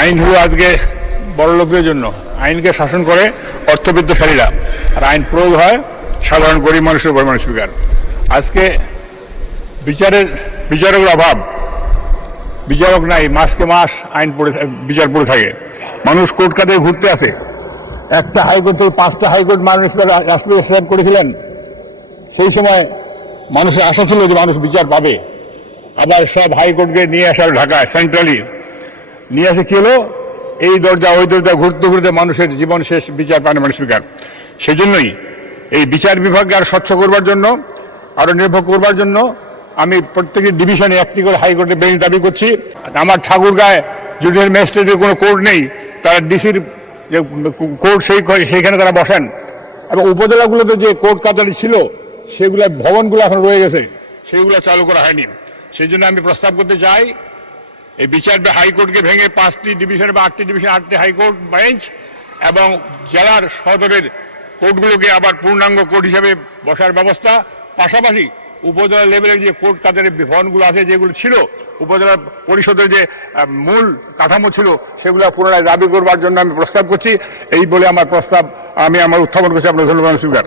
আইন হলো আজকে বড় লোকদের জন্য, আইনকে শাসন করে অর্থবিত্তশালীরা, আর আইন প্রয়োগ হয় সাধারণ গরিব মানুষের উপর। মানুষ স্পিকার, আজকে বিচারকের অভাব, বিচারক নাই, মাসকে মাস আইন বিচার পড়ে থাকে, মানুষ কোর্ট কাজে ঘুরতে আসে। একটা হাইকোর্ট থেকে 5টা হাইকোর্ট মাননীয় রাষ্ট্রপতি সাহেব করেছিলেন। সেই সময় মানুষের আশা ছিল যে মানুষ বিচার পাবে। আবার সব হাইকোর্টকে নিয়ে আসা ঢাকায় সেন্ট্রালি নিয়ে আসে, কি হলো, এই দরজা ওই দরজা ঘুরতে ঘুরতে মানুষের জীবন শেষ, বিচার পায় না মানুষ স্পিকার। সেই জন্যই এই বিচার বিভাগকে আরো স্বচ্ছ করবার জন্য, আরো নির্ভর করবার জন্য আমি প্রত্যেকটি ডিভিশনে একটি করে হাইকোর্টে বেঞ্চ দাবি করছি। আমার ঠাকুরগাঁয় জুডিশিয়াল ম্যাজিস্ট্রেটের কোনো কোর্ট নেই, তারা ডিসির যে কোর্ট সেইখানে তারা বসেন। এবং উপজেলাগুলোতে যে কোর্ট কাছারি ছিল সেগুলো ভবনগুলো এখন রয়ে গেছে, সেইগুলো চালু করা হয়নি। সেই জন্য আমি প্রস্তাব করতে চাই এই বিচার হাইকোর্টকে ভেঙে 5টি ডিভিশন বা 8টি ডিভিশন 8টি হাইকোর্ট বেঞ্চ এবং জেলার সদরের কোর্টগুলোকে আবার পূর্ণাঙ্গ কোর্ট হিসেবে বসার ব্যবস্থা। পাশাপাশি উপজেলা লেভেলের যে কোর্ট কাছারি ভবনগুলো আছে, যেগুলো ছিল উপজেলা পরিষদের যে মূল কাঠামো ছিল, সেগুলো পুনরায় দাবি করবার জন্য আমি প্রস্তাব করছি। এই বলে আমার প্রস্তাব আমি উত্থাপন করছি। আপনার ধন্যবাদ স্পিকার।